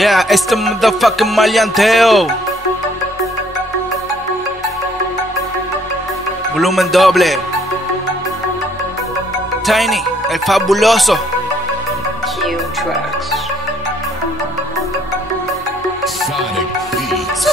Yeah, it's the motherfucking Maleanteo. Volumen doble. Tiny, el fabuloso. Q-Tracks. Sonic Beats.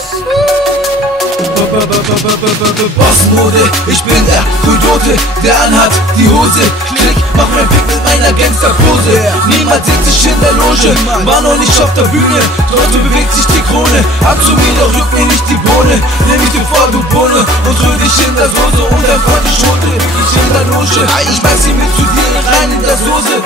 Bossmode, ich bin der Coyote, der anhat die Hose. Klick, mach mein Pick mit meiner Gangsterpose. Niemand sieht sich in der Loge, war noch nicht auf der Bühne, trotzdem bewegt sich die Krone. Ab zu mir, doch juckt mir nicht die Bohne. Nimm mich dir vor, du Bohne, und rühr dich in der Soße. Und dein Freund die Schote, ich in der Loge. Ich schmeiß sie mit zu dir rein in der Soße.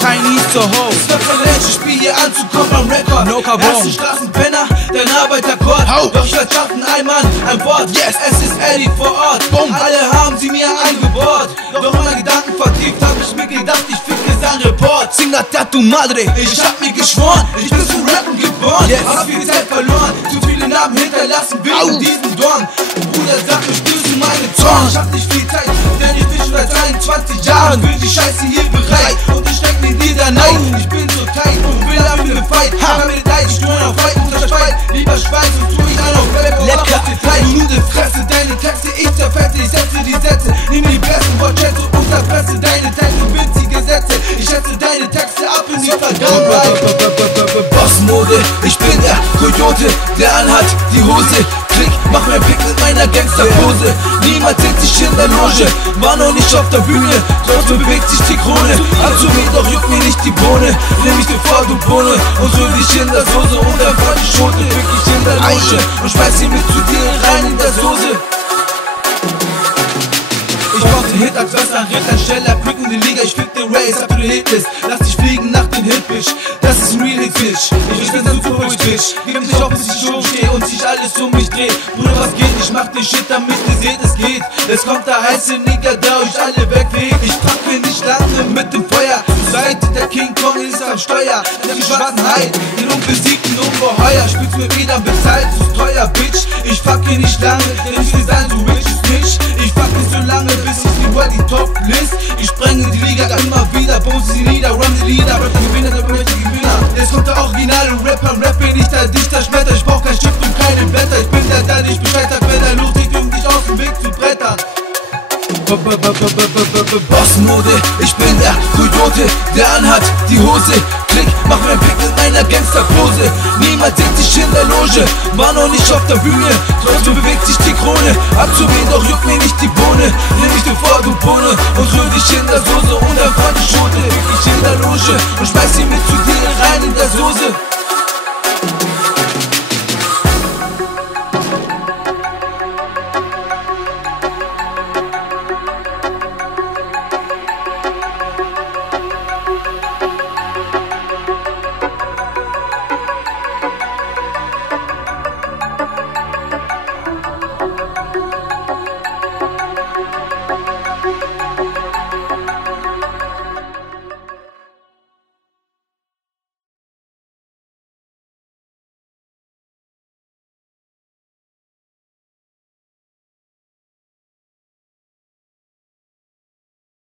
Tiny so hoch. Es wird verletzt, ich spiel hier anzukommen am Rekord. No carbon. Erste Straßenpenner, dein Arbeiterkord. Doch ich werd schaffen, ein Mann, ein Wort. Yes. Es ist Eddie vor Ort. Boom. Alle haben sie mir eingebohrt. Doch in meinen Gedanken vertieft hab ich mir gedacht, ich ficke sein Report. Singata tu madre. Ich hab mir geschworen, ich bin zum Rappen geboren. Yes. Hab viel Zeit verloren, zu viele Namen hinterlassen wegen diesem Dorn. Bruder, sag mir, spürst du meine Zorn? Ich hab nicht viel Zeit, denn ich bin schon seit 21 Jahren für die Scheiße hier bereit. Und ich steck mir Lieder nein. Ich bin so tight und will am Ende fight. Hab mir leid, ich nur auf Fight und Schweiz. Lieber Schweiz und tu ich an auf Rap. Lecker, du Nudelfresse, deine Texte, ich zerfette, ich setze die Sätze. Nimm mir die besten Wortschätze und zerfresse deine Texte, winzige Sätze. Ich setze deine Texte ab in die Vergangenheit. Bossmode, ich bin der Coyote, der anhat die Hose. Klick, mach mein Pick mit meiner Gangsterpose. Niemand sieht sich in der Loge, war noch nicht auf der Bühne, trotzdem bewegt sich die Krone. Ab zu mir, doch juckt mir nicht die Bohne. Nimm mich dir vor, du Bohne, und rühr dich in der Soße. Und dann Freund die Schote, wirklich in der Loge, und schmeiß sie mit zu dir rein in der Soße. Ich brauch den Hit als Western, Ritter, Scheller, Quick in die Liga, ich fick den Race, ab zu der Hitlist. Lass dich fliegen nach den Hitbisch, das ist ein Real Hit-Fish. Ich bin so super, ich Fisch, gib mich auf, bis ich oben steh und sich alles um mich dreht. Bruder, was geht? Ich mach den Shit, damit ihr seht, es geht. Es kommt der heiße Nigger, der euch alle wegweht. Ich packe nicht lange mit dem Feuer zur Seite, der King Kong ist am Steuer. Die schwarzen Hai, den unbesiegten Ungeheuer. Spielst mir wieder, bezahlt, ist teuer, Bitch. Ich fucke nicht lange, denn ich will sein, du willst es nicht. Ich fuck nicht so lange, bis ich über die Top-List. Ich sprenge die Liga immer wieder, bumse sie nieder, run die Lieder. Rap der Gewinner, der möchte Gewinner. Jetzt kommt der originale Rapper, Rap bin ich der Dichter, Schmetter. Ich brauch kein Stift und keine Blätter. Ich bin der dich Bescheid hat, wenn der Luft liegt, um dich aus dem Weg zu brettern. Bossmode, ich bin der Coyote, der anhat die Hose. Klick, mach mein Pick mit meiner Gangsterpose. Niemand sieht sich in der Loge, war noch nicht auf der Bühne, trotzdem bewegt sich die Krone. Ab zu mir, doch juckt mir nicht die Bohne. Nimm mich dir vor, du Bohne, und rühr dich in der Soße. Und dann Freund die Schote, ich in der Loge, und schmeiß sie mit zu dir rein in der Soße.